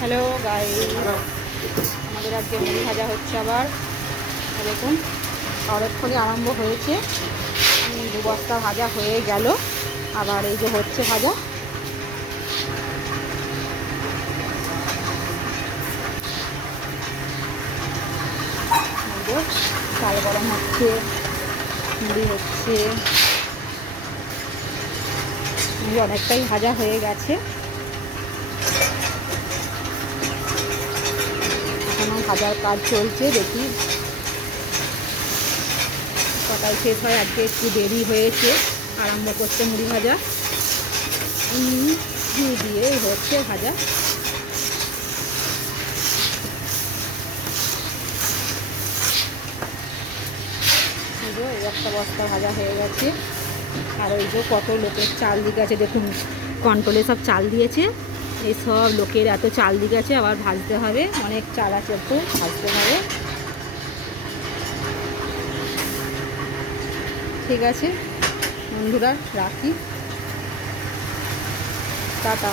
Hello guys, আমাদের আজকে মুড়ি ভাজা হচ্ছে। আবার দেখুন অনেকক্ষণই আরম্ভ হয়েছে। 2 বস্তা ভাজা হয়ে গেল, আবার এই যে হচ্ছে ভাজা। চাল গরম হচ্ছে, মুড়ি হচ্ছে, অনেকটাই ভাজা হয়ে গেছে। এখনো ভাজার কাজ চলছে, দেখি কটায় শেষ হয়। আজকে একটু দেরি হয়েছে আরম্ভ করতে মুড়ি ভাজা। ঘি দিয়ে হচ্ছে ভাজা। এই একটা বস্তা ভাজা হয়ে গেছে। আর ওই যে কত লোকের চাল দিয়ে গেছে, দেখুন কন্ট্রোলে সব চাল দিয়েছে। এই সব লোকের এত চাল দিয়ে গেছে, আবার ভাজতে হবে। অনেক চাল আছে, একটু ভাজতে হবে। ঠিক আছে বন্ধুরা, রাখি, টাটা।